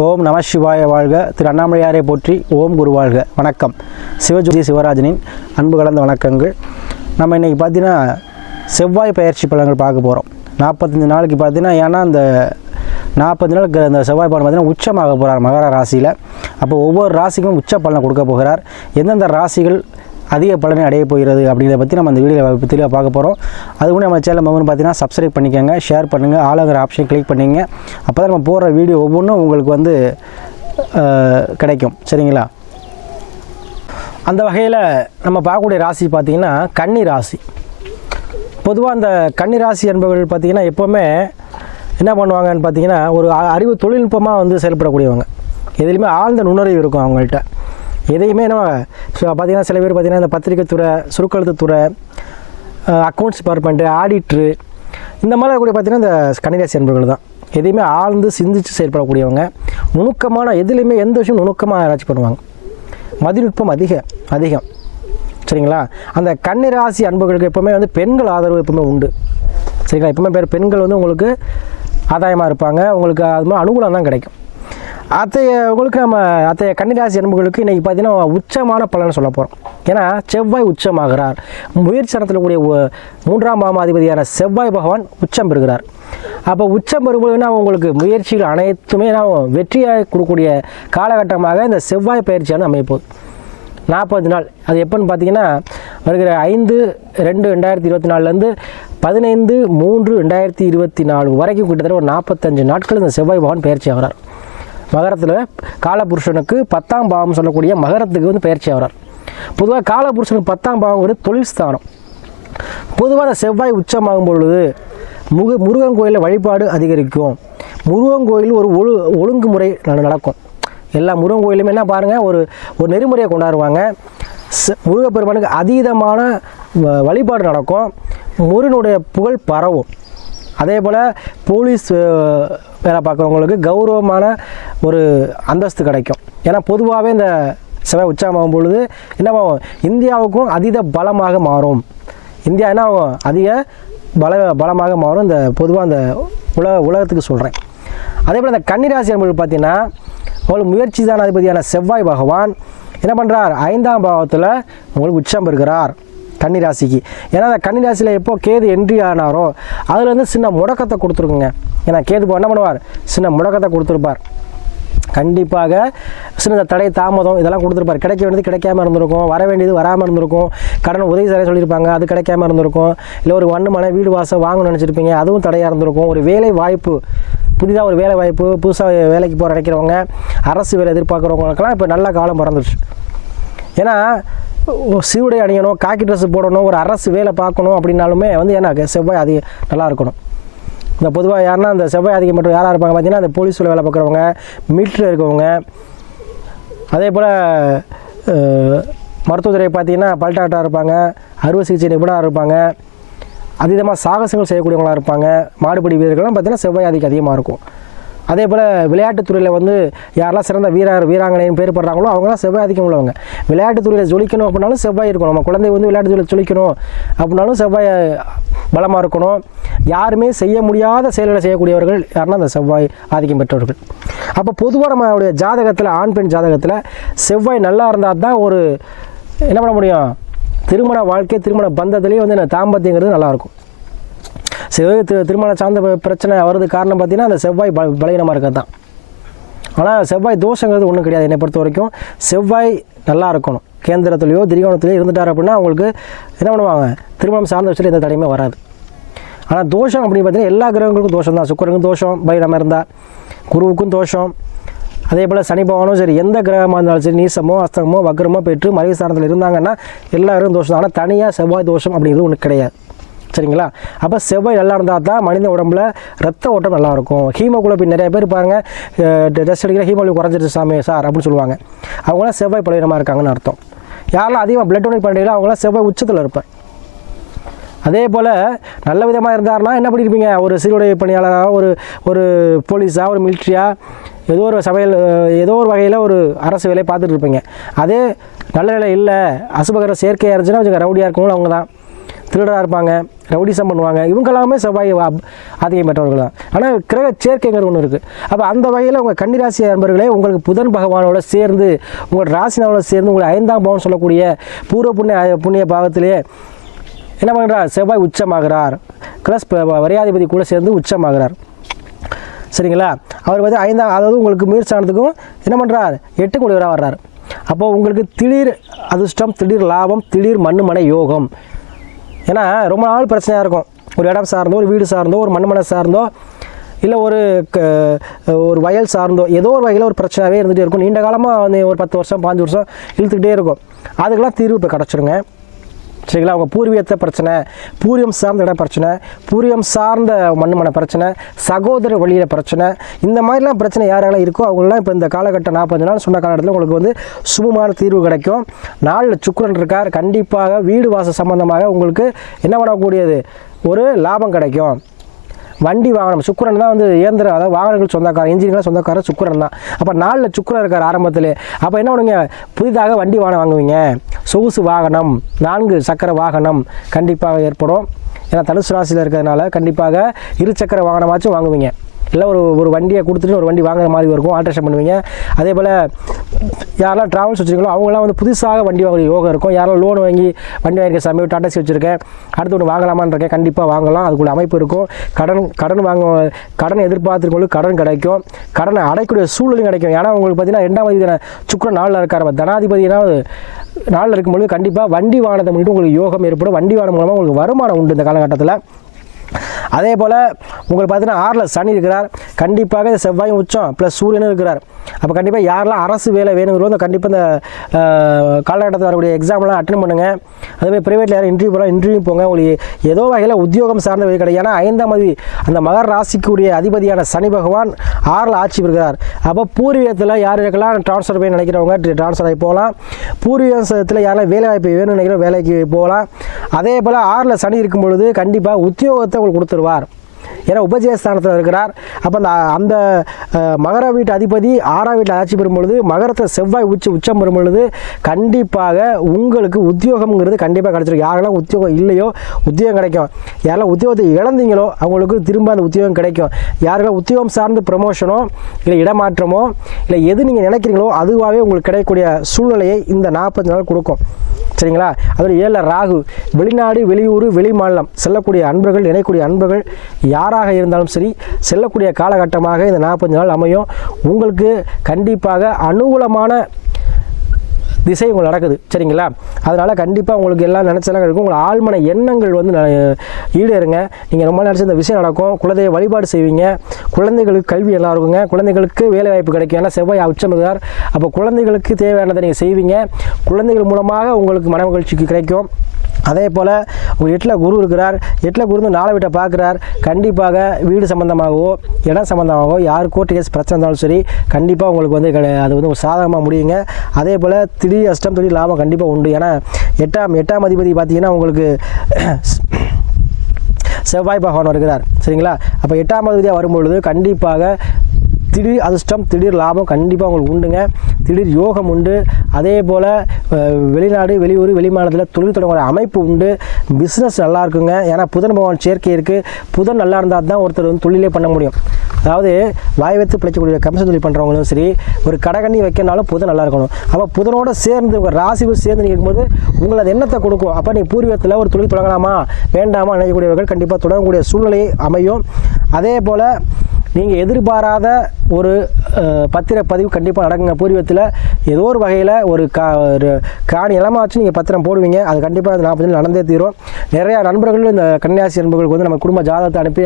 ஓம் நம சிவாய வாழ்க. திரு அண்ணாமலையாரை போற்றி. ஓம் குரு வாழ்க. வணக்கம். சிவஜோதி சிவராஜனின் அன்பு கலந்த வணக்கங்கள். நம்ம இன்றைக்கி பார்த்தீங்கன்னா செவ்வாய் பயிற்சி பலன்கள் பார்க்க போகிறோம். 45 நாளைக்கு பார்த்தீங்கன்னா, ஏன்னா அந்த 40 நாளுக்கு அந்த செவ்வாய் பலன் பார்த்தீங்கன்னா உச்சமாக போகிறார் மகர ராசியில். அப்போ ஒவ்வொரு ராசிக்கும் உச்ச பலனை கொடுக்க போகிறார். எந்தெந்த ராசிகள் அதிக பலனை அடைய போகிறது அப்படிங்கிறத பற்றி நம்ம அந்த வீடியோவில் தெளிவாக பார்க்க போகிறோம். அதுக்கு நம்ம சேனல் மெம்பர் பார்த்தீங்கன்னா சப்ஸ்கிரைப் பண்ணிக்கோங்க, ஷேர் பண்ணுங்கள், ஆளுங்கிற ஆப்ஷன் கிளிக் பண்ணிங்க. அப்போ தான் நம்ம போடுற வீடியோ ஒவ்வொன்றும் உங்களுக்கு கிடைக்கும். சரிங்களா? அந்த வகையில் நம்ம பார்க்கக்கூடிய ராசி பார்த்திங்கன்னா கன்னி ராசி. பொதுவாக அந்த கன்னி ராசி என்பவர்கள் பார்த்திங்கன்னா எப்போவுமே என்ன பண்ணுவாங்கன்னு பார்த்திங்கன்னா, ஒரு அறிவு தொழில்நுட்பமாக செயல்படக்கூடியவங்க. எதுலேயுமே ஆழ்ந்த நுண்ணறிவு இருக்கும் அவங்கள்ட்ட. எதையுமே நம்ம பார்த்திங்கன்னா சில பேர் பார்த்திங்கன்னா இந்த பத்திரிக்கை துறை, சுருக்கெழுத்துத்துறை, அக்கௌண்ட்ஸ் டிபார்ட்மெண்ட்டு, ஆடிட்ரு, இந்த மாதிரி இருக்கக்கூடிய பார்த்திங்கன்னா இந்த கன்னிராசி என்பவர்கள் தான். எதையுமே ஆழ்ந்து சிந்தித்து செயல்படக்கூடியவங்க. நுணுக்கமான எதுலேயுமே எந்த விஷயம் நுணுக்கமாக ஆராய்ச்சி பண்ணுவாங்க. மதிநுட்பம் அதிகம். சரிங்களா? அந்த கன்னிராசி அன்பர்களுக்கு எப்போவுமே பெண்கள் ஆதரவு எப்பவுமே உண்டு. சரிங்களா? எப்பவுமே பெண்கள் உங்களுக்கு ஆதாயமாக இருப்பாங்க. உங்களுக்கு அது மாதிரி அனுகூலம் தான் கிடைக்கும். அத்தைய கன்னிராசி அன்புகளுக்கு இன்றைக்கி பார்த்தீங்கன்னா உச்சமான பலனை சொல்ல போகிறோம். ஏன்னா செவ்வாய் உச்சமாகிறார். முயற்சி நடத்தக்கூடிய 3ஆம் பாவமாதிபதியான செவ்வாய் பகவான் உச்சம் பெறுகிறார். அப்போ உச்சம் பெறும்போதுன்னா உங்களுக்கு முயற்சிகள் அனைத்துமே வெற்றியாக கொடுக்கக்கூடிய காலகட்டமாக இந்த செவ்வாய் பயிற்சியான அமைப்போகுது. 40 நாள். அது எப்போன்னு பார்த்தீங்கன்னா வருகிற 5/2/2024 15/3/2024 வரைக்கும் கிட்டத்தட்ட ஒரு 45 நாட்கள் இந்த செவ்வாய் பகவான் பயிற்சி ஆகிறார். மகரத்தில் காலபுருஷனுக்கு 10ஆம் பாவம் சொல்லக்கூடிய மகரத்துக்கு பயிற்சி ஆகிறார். பொதுவாக காலபுருஷனுக்கு 10ஆம் பாவம் ஒரு தொழில் ஸ்தானம். பொதுவாக அந்த செவ்வாய் உச்சமாகும் பொழுது முருகன் கோயிலில் வழிபாடு அதிகரிக்கும். முருகன் கோயில் ஒரு ஒழுங்குமுறை நடக்கும். எல்லா முருகன் கோயிலுமே என்ன பாருங்கள், ஒரு நெறிமுறையை கொண்டாடுவாங்க. முருகப்பெருமானுக்கு அதீதமான வழிபாடு நடக்கும். முருகனுடைய புகழ் பரவும். அதே போல் போலீஸ் வேலை பார்க்குறவங்களுக்கு கௌரவமான ஒரு அந்தஸ்து கிடைக்கும். ஏன்னா பொதுவாகவே இந்த செவ்வாய் உச்சமாகும் பொழுது என்னவாகும், இந்தியாவுக்கும் அதீத பலமாக மாறும். இந்தியா என்ன ஆகும், அதிக பலமாக மாறும். இந்த பொதுவாக அந்த உலகத்துக்கு சொல்கிறேன். அதே போல் இந்த கன்னிராசி என்பது பார்த்தீங்கன்னா உங்களுக்கு முயற்சி தான் அதிபதியான செவ்வாய் பகவான் என்ன பண்ணுறார், 5ஆம் பாவத்தில் உங்களுக்கு உச்சம் பெறுகிறார் கன்னிராசிக்கு. ஏன்னா அந்த கன்னிராசியில் எப்போ கேது என்ட்ரி ஆனாரோ அதுலேருந்து சின்ன முடக்கத்தை கொடுத்துருக்குங்க. ஏன்னா கேது என்ன பண்ணுவார், சின்ன முடக்கத்தை கொடுத்துருப்பார். கண்டிப்பாக சின்ன தடை தாமதம் இதெல்லாம் கொடுத்துருப்பார். கிடைக்க வேண்டியது கிடைக்காம இருந்திருக்கும், வர வேண்டியது வராமல் இருந்திருக்கும், கடன் உதவி செய்ய சொல்லியிருப்பாங்க, அது கிடைக்காம இருந்திருக்கும். இல்லை ஒரு மனை வீடு வாசல் வாங்கணும்னு நினச்சிருப்பீங்க, அதுவும் தடையாக இருந்திருக்கும். ஒரு வேலை வாய்ப்பு, புதிதாக ஒரு வேலை வாய்ப்பு, புதுசாக வேலைக்கு போகிற நினைக்கிறவங்க, அரசு வேலை எதிர்பார்க்குறவங்களுக்கெல்லாம் இப்போ நல்ல காலம் பிறந்துருச்சு. ஏன்னா சீருடை அணியணும், காக்கி ட்ரெஸ் போடணும், ஒரு அரசு வேலை பார்க்கணும் அப்படின்னாலுமே ஏன்னா செவ்வாய் அதிகம் நல்லா இருக்கணும். இந்த பொதுவாக யாருன்னா அந்த செவ்வாய் அதிகம் மட்டும் யாராக இருப்பாங்க பார்த்தீங்கன்னா, அந்த போலீஸ் வேலை பார்க்குறவங்க, மிலிட்ரியில் இருக்கவங்க, அதே போல் மருத்துவத்துறை பார்த்தீங்கன்னா பல்டாக்டராக இருப்பாங்க, அறுவை சிகிச்சை நிபுணராக இருப்பாங்க, அதீதமாக சாகசங்கள் செய்யக்கூடியவங்களாக இருப்பாங்க. மாடுபிடி வீரர்கள்லாம் பார்த்தீங்கன்னா செவ்வாய் அதிகமாக இருக்கும். அதே போல் விளையாட்டுத்துறையில் யாரெல்லாம் சிறந்த வீராங்கனைன்னு பேர் படுறாங்களோ அவங்களாம் செவ்வாய் அதிகம் உள்ளவங்க. விளையாட்டுத்துறையில் ஜொலிக்கணும் அப்படின்னாலும் செவ்வாய் இருக்கணும். நம்ம குழந்தை விளையாட்டுத்துறையில் ஜொலிக்கணும் அப்படின்னாலும் செவ்வாய் பலமாக இருக்கணும். யாருமே செய்ய முடியாத செயல்களை செய்யக்கூடியவர்கள் யாருன்னா அந்த செவ்வாய் ஆதிக்கம் பெற்றவர்கள். அப்போ பொதுவாக நம்மளுடைய ஜாதகத்தில், ஆண் பெண் ஜாதகத்தில் செவ்வாய் நல்லா இருந்தால் தான் ஒரு என்ன பண்ண முடியும், திருமண வாழ்க்கை, திருமண பந்தத்துலேயே தாம்பத்தியங்கிறது நல்லாயிருக்கும். திருமணம் சார்ந்த பிரச்சனை வர்றதுக்கு காரணம் பார்த்தீங்கன்னா அந்த செவ்வாய் பலவீனமாக இருக்கிறது தான். ஆனால் செவ்வாய் தோஷங்கிறது ஒன்றும் கிடையாது. என்னை பொறுத்த வரைக்கும் செவ்வாய் நல்லா இருக்கணும். கேந்திரத்துலையோ திரிகோணத்துலையோ இருந்துட்டார் அப்படின்னா அவங்களுக்கு என்ன பண்ணுவாங்க, திருமணம் சார்ந்த விஷயத்தில் எந்த தடையுமே வராது. ஆனால் தோஷம் அப்படின்னு பார்த்தீங்கன்னா எல்லா கிரகங்களுக்கும் தோஷம் தான். சுக்கிரனுக்கும் தோஷம் பலவீனமாக இருந்தால், குருவுக்கும் தோஷம், அதே போல் சனி பகவானும் சரி, எந்த கிரகமாக இருந்தாலும் சரி, நீசமோ அஸ்தமோ வக்ரமோ பெற்று மறைவு ஸ்தானத்தில் இருந்தாங்கன்னா எல்லாரும் தோஷம். ஆனால் தனியாக செவ்வாய் தோஷம் அப்படிங்கிறது ஒன்று கிடையாது. சரிங்களா? அப்போ செவ்வாய் நல்லா இருந்தால் தான் மனித உடம்புல ரத்த ஓட்டம் நல்லாயிருக்கும். ஹீமோகுளோபின் நிறைய பேர் பாருங்கள், டெஸ்ட் அடிக்கிற ஹீமோகுளோபின் குறைஞ்சிருச்சு சாமி சார் அப்படின்னு சொல்லுவாங்க. அவங்களாம் செவ்வாய் பலவீனமாக இருக்காங்கன்னு அர்த்தம். யாரெல்லாம் அதிகமாக பிளட் டொனேட் பண்ணுறீங்களோ அவங்களாம் செவ்வாய் உச்சத்தில் இருப்பார். அதே போல் நல்ல விதமாக இருந்தாருன்னா என்ன பண்ணியிருப்பீங்க, ஒரு சீருடை பணியாளராக, ஒரு போலீஸாக, ஒரு மிலிட்ரியாக, ஏதோ ஒரு சமையல், ஏதோ ஒரு வகையில் ஒரு அரசு வேலையை பார்த்துட்டு இருப்பீங்க. அதே நல்ல நிலை இல்லை, அசுபகர செயற்கையாக இருந்துச்சுன்னா கொஞ்சம் ரவுடியாக இருக்கவங்களும் அவங்க தான். திருடராக இருப்பாங்க, ரவுடிசம் பண்ணுவாங்க. இவங்கெல்லாமே செவ்வாய் ஆதிக்கம் பெற்றவர்கள் தான். ஆனால் கிரக சேர்க்கைங்கிறது ஒன்று இருக்குது. அப்போ அந்த வகையில் உங்கள் கன்னிராசி நண்பர்களே, உங்களுக்கு புதன் பகவானோட சேர்ந்து உங்களோட ராசினாவோட சேர்ந்து உங்களுக்கு 5ஆம் பாவம் சொல்லக்கூடிய பூர்வ புண்ணிய பாவத்திலே என்ன பண்ணுறார்? செவ்வாய் உச்சமாகிறார். கிரஸ் வரையாதிபதி கூட சேர்ந்து உச்சமாகிறார். சரிங்களா? அவர் வந்து 5ஆம், அதாவது உங்களுக்கு முயற்சியானதுக்கும் என்ன பண்ணுறார்? 8 கூடியவராக வர்றார். அப்போது உங்களுக்கு திடீர் அதிர்ஷ்டம், திடீர் லாபம், திடீர் மண்ணு மனை யோகம். ஏன்னா ரொம்ப நாள் பிரச்சனையாக இருக்கும். ஒரு இடம் சார்ந்தோ, ஒரு வீடு சார்ந்தோ, ஒரு மண்மனை சார்ந்தோ, இல்லை ஒரு வயல் சார்ந்தோ ஏதோ ஒரு வகையில் ஒரு பிரச்சனையாகவே இருந்துகிட்டே இருக்கும். நீண்ட காலமாக வந்து ஒரு 10 வருஷம் 5 வருஷம் இழுத்துக்கிட்டே இருக்கும். அதுக்கெல்லாம் தீர்வு இப்போ கிடச்சிருங்க. சரிங்களா? அவங்க பூர்வீகத்தை பிரச்சனை, பூர்வீகம் சார்ந்த இடம் பிரச்சனை, பூர்வீகம் சார்ந்த மண்மனை பிரச்சனை, சகோதர வழியில் பிரச்சனை, இந்த மாதிரிலாம் பிரச்சனை யாரெல்லாம் இருக்கோ அவங்களாம் இப்போ இந்த காலகட்டம் 40 நாள் சொன்ன காலகட்டத்தில் உங்களுக்கு வந்து சுமமான தீர்வு கிடைக்கும். நாளில் சுக்கிரன் இருக்கார். கண்டிப்பாக வீடு வாசல் சம்பந்தமாக உங்களுக்கு என்ன பண்ணக்கூடியது? ஒரு லாபம் கிடைக்கும். வண்டி வாகனம், சுக்கிரன் தான் வந்து இயந்திரம், அதாவது வாகனங்கள் சொந்தக்காரர், இன்ஜின்கள் சொந்தக்காரர் சுக்கிரன் தான். அப்போ நாளில் சுக்கிரன் இருக்கார் ஆரம்பத்தில். அப்போ என்ன பண்ணுவீங்க? புதிதாக வண்டி வாகனம் வாங்குவீங்க. சொகுசு வாகனம், 4 சக்கர வாகனம் கண்டிப்பாக ஏற்படும். ஏன்னா தனுசு ராசியில் இருக்கிறதுனால கண்டிப்பாக 2 சக்கர வாகனமாச்சும் வாங்குவீங்க. இல்லை ஒரு வண்டியை கொடுத்துட்டு ஒரு வண்டி வாங்குற மாதிரி இருக்கும், ஆல்ட்ரேஷன் பண்ணுவீங்க. அதே போல் யாரெல்லாம் ட்ராவல்ஸ் வச்சுருக்கீங்களோ அவங்களாம் வந்து புதுசாக வண்டி வாங்குற யோகம் இருக்கும். யாரெல்லாம் லோன் வாங்கி வண்டி வாங்கியிருக்க சமயம் டாட்டாசி வச்சுருக்கேன், அடுத்து ஒன்று வாங்கலாமான்னு இருக்கேன், கண்டிப்பாக வாங்கலாம். அதுக்குள்ள அமைப்பு இருக்கும். கடன் எதிர்பார்த்துருக்கவங்களுக்கு கடன் கிடைக்கும். கடனை அடைக்கூடிய சூழ்நிலையும் கிடைக்கும். ஏன்னா உங்களுக்கு பார்த்தீங்கன்னா 2ஆம் அதிபதியான சுக்கிரன் நாளில் இருக்கார். தனாதிபதினாவது நாளில் இருக்கும்போது கண்டிப்பாக வண்டி வாகனத்தை முன்னிட்டு உங்களுக்கு யோகம் ஏற்படும். வண்டி வாகனம் மூலமாக உங்களுக்கு வருமானம் உண்டு இந்த காலகட்டத்தில். அதே போல் உங்களுக்கு பார்த்தீங்கன்னா 6ல் சனி இருக்கிறார். கண்டிப்பாக இந்த செவ்வாயும் உச்சம் ப்ளஸ் சூரியனும் இருக்கிறார். அப்போ கண்டிப்பாக யாரெல்லாம் அரசு வேலை வேணுங்கிறோ அந்த கண்டிப்பாக இந்த காலகட்டத்தில் வரக்கூடிய எக்ஸாம்லாம் அட்டன் பண்ணுங்கள். அதேமாதிரி ப்ரைவேட்டில் யாரும் இன்டர்வியூ போகலாம், இன்டர்வியூ போங்க. உங்களுக்கு ஏதோ வகையில் உத்தியோகம் சார்ந்த வேலை கிடையாது. ஏன்னா 5ஆம் அதிபதி அந்த மகர ராசிக்குரிய அதிபதியான சனி பகவான் 6ல் ஆட்சி பெறுகிறார். அப்போ பூர்வீகத்தில் யாருக்கெல்லாம் ட்ரான்ஸ்ஃபர் வேணும் நினைக்கிறவங்க ட்ரான்ஸ்ஃபர் ஆகி போகலாம். பூர்வீகத்தில் யாரெல்லாம் வேலை வாய்ப்பு வேணும்னு நினைக்கிற வேலைக்கு போகலாம். அதே போல் 6ல் சனி இருக்கும் பொழுது கண்டிப்பாக உத்தியோகத்தை உங்களுக்கு கொடுத்துருவார். ஏன்னா உபஜயஸ்தானத்தில் இருக்கிறார். அப்போ அந்த மகர வீட்டு அதிபதி 6ஆம் வீட்டில் ஆட்சி பெறும் பொழுது, மகரத்தை செவ்வாய் உச்சம் பெறும் பொழுது கண்டிப்பாக உங்களுக்கு உத்தியோகம்ங்கிறது கண்டிப்பாக கிடைச்சிருக்கும். யாரெல்லாம் உத்தியோகம் இல்லையோ உத்தியோகம் கிடைக்கும். யாரெல்லாம் உத்தியோகத்தை இழந்தீங்களோ அவங்களுக்கு திரும்ப அந்த உத்தியோகம் கிடைக்கும். யாரெல்லாம் உத்தியோகம் சார்ந்து ப்ரமோஷனோ இல்லை இடமாற்றமோ இல்லை எது நீங்கள் நினைக்கிறீங்களோ அதுவாகவே உங்களுக்கு கிடைக்கக்கூடிய சூழ்நிலையை இந்த 40 நாள் கொடுக்கும். சரிங்களா? அதில் 7ல் ராகு, வெளிநாடு வெளியூர் வெளி மாநிலம் செல்லக்கூடிய அன்பர்கள், நினைக்கூடிய அன்பர்கள் யாராக இருந்தாலும் சரி செல்லக்கூடிய காலகட்டமாக இந்த 40 நாள் அமையும். உங்களுக்கு கண்டிப்பாக அனுகூலமான திசை உங்களுக்கு நடக்குது. சரிங்களா? அதனால் கண்டிப்பாக உங்களுக்கு எல்லாம் நினச்செல்லாம் கிடைக்கும். உங்கள் ஆழ்மன எண்ணங்கள் வந்து ஈடேறுங்க. நீங்கள் ரொம்ப நினச்ச இந்த விஷயம் நடக்கும். குலதெய்வ வழிபாடு செய்வீங்க. குழந்தைகளுக்கு கல்வி எல்லாம் இருக்குங்க. குழந்தைகளுக்கு வேலை வாய்ப்பு கிடைக்கும். ஏன்னா செவ்வாய் உச்சம் இருக்கிறார். அப்போ குழந்தைகளுக்கு தேவையானதை நீங்கள் செய்வீங்க. குழந்தைகள் மூலமாக உங்களுக்கு மன மகிழ்ச்சிக்கு கிடைக்கும். அதே போல் ஒரு 8ல் குரு இருக்கிறார். 8ல் குரு 4 வீட்டை பார்க்குறார். கண்டிப்பாக வீடு சம்மந்தமாகவோ இடம் சம்மந்தமாகவோ யாருக்கோ டிஎஸ் பிரச்சனை இருந்தாலும் சரி கண்டிப்பாக உங்களுக்கு வந்து அது வந்து ஒரு சாதகமாக முடியுங்க. அதே போல் திடீர் அஷ்டம் திடீர் லாபம் கண்டிப்பாக உண்டு. ஏன்னா 8ஆம் அதிபதி பார்த்தீங்கன்னா உங்களுக்கு செவ்வாய் பகவான் வருகிறார். சரிங்களா? அப்போ 8ஆம் அதிபதியாக வரும்பொழுது கண்டிப்பாக திடீர் அதிர்ஷ்டம் திடீர் லாபம் கண்டிப்பாக உங்களுக்கு உண்டுங்க. திடீர் யோகம் உண்டு. அதே போல் வெளிநாடு வெளியூர் வெளிமாநிலத்தில் தொழில் தொடங்குற அமைப்பு உண்டு. பிஸ்னஸ் நல்லா இருக்குங்க. ஏன்னா புதன் பகவான் சேர்க்கை இருக்குது. புதன் நல்லா இருந்தால் தான் ஒருத்தர் வந்து தொழிலே பண்ண முடியும். அதாவது வாய் வைத்து பிழைக்கக்கூடிய கமிஷன் தொழில் பண்ணுறவங்களும் சரி, ஒரு கடைக்கண்ணி வைக்கனாலும் புதன் நல்லா இருக்கணும். அப்போ புதனோட சேர்ந்து உங்கள் ராசிகள் சேர்ந்து நிற்கும்போது உங்களை அது எண்ணத்தை கொடுக்கும். அப்போ நீ பூர்வீகத்தில் ஒரு தொழில் தொடங்கலாமா வேண்டாமா நினைக்கக்கூடியவர்கள் கண்டிப்பாக தொடங்கக்கூடிய சூழ்நிலை அமையும். அதே போல் நீங்கள் எதிர்பாராத ஒரு பத்திரப்பதிவு கண்டிப்பாக நடக்குங்க. பூர்வீகத்தில் ஏதோ ஒரு வகையில் ஒரு காணி நிலமாச்சு நீங்கள் பத்திரம் போடுவீங்க. அது கண்டிப்பாக அது 40 நடந்தே தீரும். நிறையா நண்பர்கள் இந்த கன்னிராசி நண்பர்களுக்கு வந்து நம்ம குடும்ப ஜாதகத்தை அனுப்பி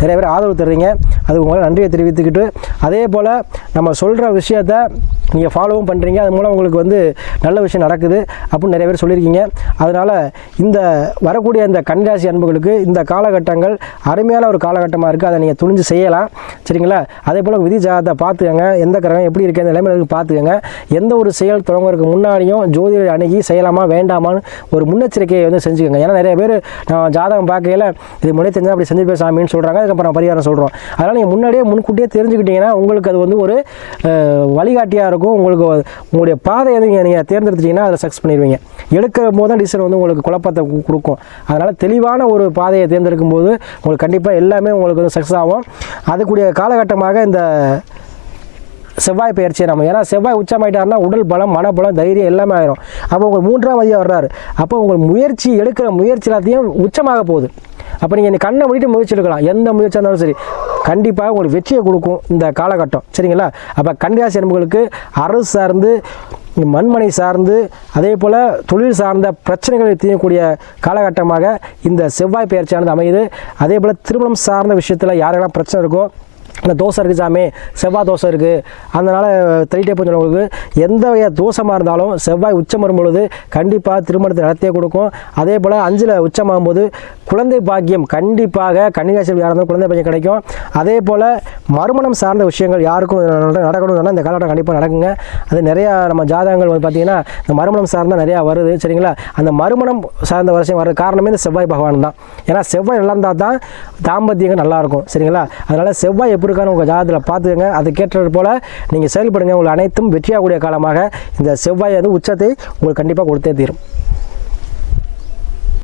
நிறைய பேர் ஆதரவு தர்றீங்க. அதுக்கு உங்களை நன்றியை தெரிவித்துக்கிட்டு அதே போல் நம்ம சொல்கிற விஷயத்தை நீங்கள் ஃபாலோவும் பண்ணுறீங்க. அது மூலம் உங்களுக்கு வந்து நல்ல விஷயம் நடக்குது அப்படின்னு நிறைய பேர் சொல்லியிருக்கீங்க. அதனால் இந்த வரக்கூடிய இந்த கன்னிராசி அன்புகளுக்கு இந்த காலகட்டங்கள் அருமையான ஒரு காலகட்டமாக இருக்குது. அதை நீங்கள் துணிஞ்சு செய்யலாம். சரிங்களா? அதே போல் விதி ஜாதகத்தை பார்த்துக்கங்க. எந்த கிரகம் எப்படி இருக்குது அந்த நிலைமைகளுக்கு பார்த்துக்கங்க. எந்த ஒரு செயல் தொடங்குறதுக்கு முன்னாடியும் ஜோதிடரை அணுகி செய்யலாமா வேண்டாமான்னு ஒரு முன்னெச்சரிக்கையை வந்து செஞ்சுக்கோங்க. ஏன்னா நிறைய பேர் நான் ஜாதகம் பார்க்கையில் இது முன்னே தெரிஞ்சால் அப்படி செஞ்சு போய் சாமின்னு சொல்கிறாங்க. அதுக்கப்புறம் பரிகாரம் சொல்கிறோம். அதனால் நீங்கள் முன்னாடியே முன்கூட்டியே தெரிஞ்சுக்கிட்டீங்கன்னா உங்களுக்கு அது வந்து ஒரு வழிகாட்டியாக இருக்கும். இருக்கும். உங்களுக்கு உங்களுடைய பாதையை நீங்கள் தேர்ந்தெடுத்தீங்கன்னா அதில் சக்ஸஸ் பண்ணிடுவீங்க. எடுக்கிற போது தான் டிசிஷன் வந்து உங்களுக்கு குழப்பத்தை கொடுக்கும். அதனால் தெளிவான ஒரு பாதையை தேர்ந்தெடுக்கும் போது உங்களுக்கு கண்டிப்பாக எல்லாமே உங்களுக்கு வந்து சக்ஸஸ் ஆகும். அதுக்குரிய காலகட்டமாக இந்த செவ்வாய் பயிற்சியை நம்ம, ஏன்னா செவ்வாய் உச்சமாயிட்டாருன்னா உடல் பலம், மனபலம், தைரியம் எல்லாமே ஆயிரும். அப்போ உங்களுக்கு 3ஆம் அதிபதியாக வர்றாரு. அப்போ உங்கள் முயற்சி எடுக்கிற முயற்சி எல்லாத்தையும் உச்சமாக போகுது. அப்போ நீங்கள் கண்ணை மூடிட்டு முயற்சி எடுக்கலாம். எந்த முயற்சியாக இருந்தாலும் சரி, கண்டிப்பாக உங்களுக்கு வெற்றியை கொடுக்கும் இந்த காலகட்டம். சரிங்களா? அப்போ கன்னிராசி அன்பர்களுக்கு அரசு சார்ந்து, மண்மனை சார்ந்து, அதே போல் தொழில் சார்ந்த பிரச்சனைகளை தீர்க்கக்கூடிய காலகட்டமாக இந்த செவ்வாய் பயிற்சியானது அமையுது. அதே போல் திருமணம் சார்ந்த விஷயத்தில் யாரெல்லாம் பிரச்சனை இருக்கோ, அந்த தோசை இருக்குது சாமி, செவ்வாய் தோசை இருக்குது, அதனால் தள்ளிட்டே போகிறவங்களுக்கு எந்த வகையாக தோஷமாக இருந்தாலும் செவ்வாய் உச்சம் வரும்பொழுது கண்டிப்பாக திருமணத்தை நடத்தியே கொடுக்கும். அதே போல் 5ல் உச்சமாகும்போது குழந்தை பாக்கியம் கண்டிப்பாக கன்னிராசியில் யாராக இருந்தாலும் குழந்தை பாக்கியம் கிடைக்கும். அதே போல் மறுமணம் சார்ந்த விஷயங்கள் யாருக்கும் நடக்கணும்னு சொன்னால் இந்த காலகட்டம் கண்டிப்பாக நடக்குங்க. அது நிறையா நம்ம ஜாதகங்கள் வந்து பார்த்திங்கன்னா இந்த மறுமணம் சார்ந்தால் நிறையா வருது. சரிங்களா? அந்த மறுமணம் சார்ந்த வருஷம் வர காரணமே இந்த செவ்வாய் பகவான் தான். ஏன்னா செவ்வாய் நல்லா இருந்தால் தான் தாம்பத்தியங்கள் நல்லாயிருக்கும். சரிங்களா? அதனால் செவ்வாய் எப்படி இருக்கான்னு உங்கள் ஜாதகத்தில் பார்த்துக்கங்க. அதுக்கேற்றது போல் நீங்கள் செயல்படுங்க. உங்களுக்கு அனைத்தும் வெற்றியாகக்கூடிய காலமாக இந்த செவ்வாய் வந்து உச்சத்தை உங்களுக்கு கண்டிப்பாக கொடுத்தே தீரும்.